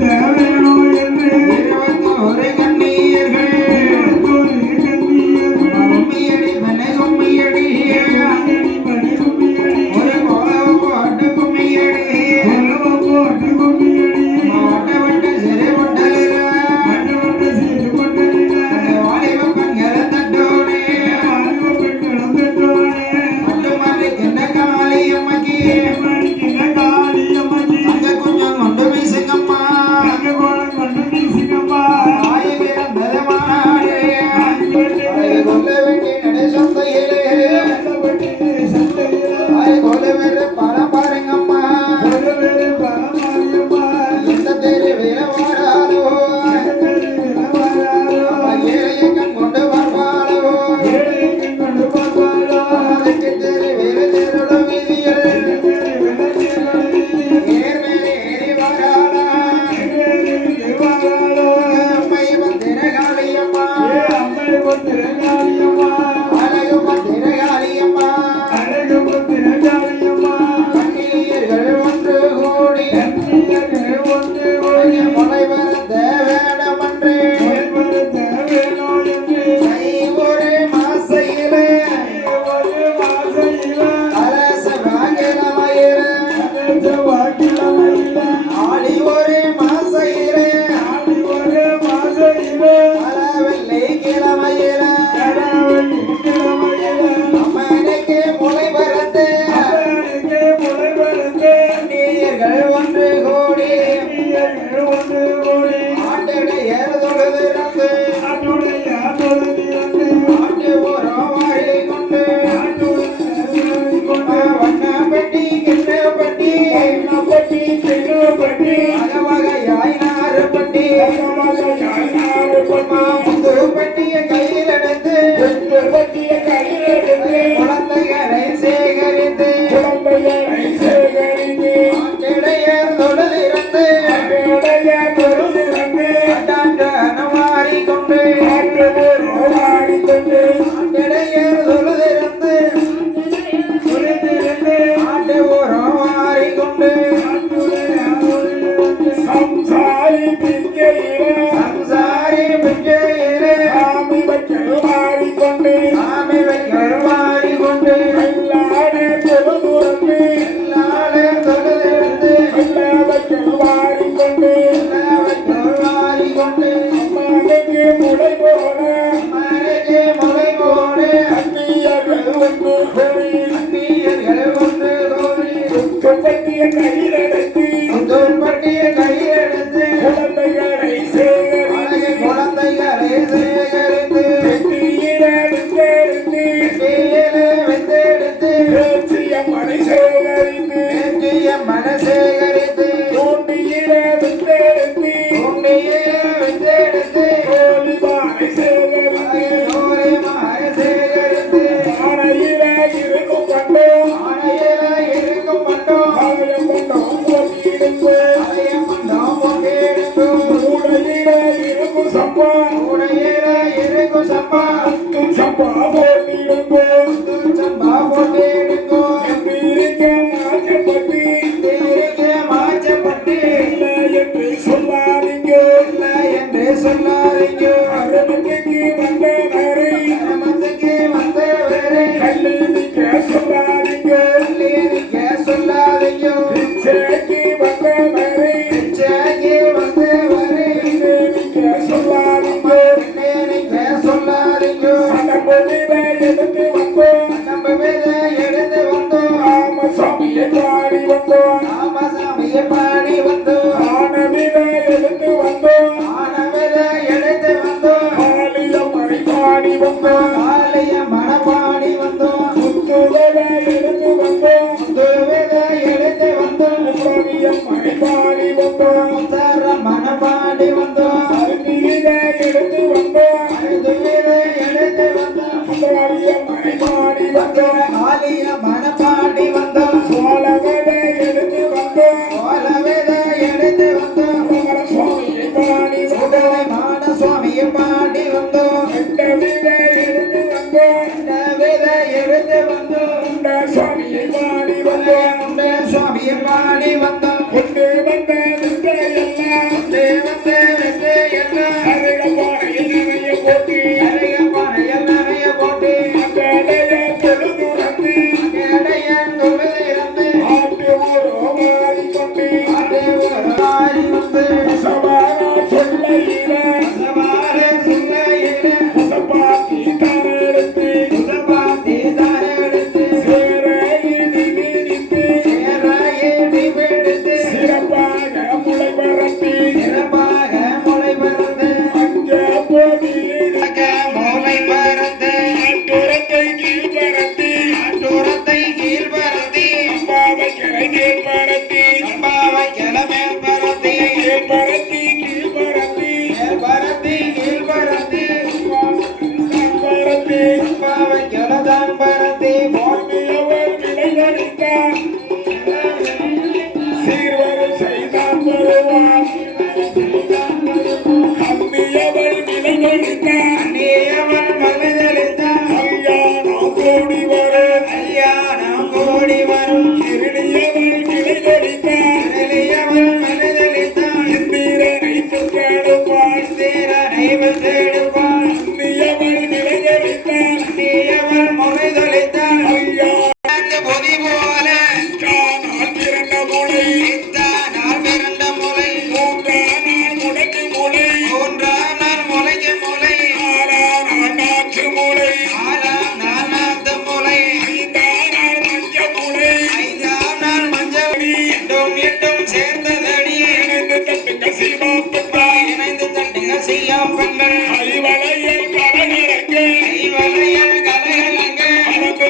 தேவை கையிலெடுத்து தோம்பட்டிய கையிலெடுத்து குழந்தைகளை சேகரித்து குழந்தைகளை சேகரித்து வெற்றியில வெந்தெடுத்து வெற்றியில வெந்தெடுத்து வேற்றிய மனை சேகரித்து வந்தோம். ஆலய மனப்பாடி வந்தோம். சோழ வேலை எடுத்து வந்தோம். சோழ வேலை எடுத்து வந்தோம். குமர சுவாமியை பாடி சுடலை மாட சுவாமியை பாடி வந்தோம். எந்த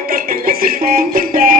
அளந்து தட்டுங்க சிவப்பட்டா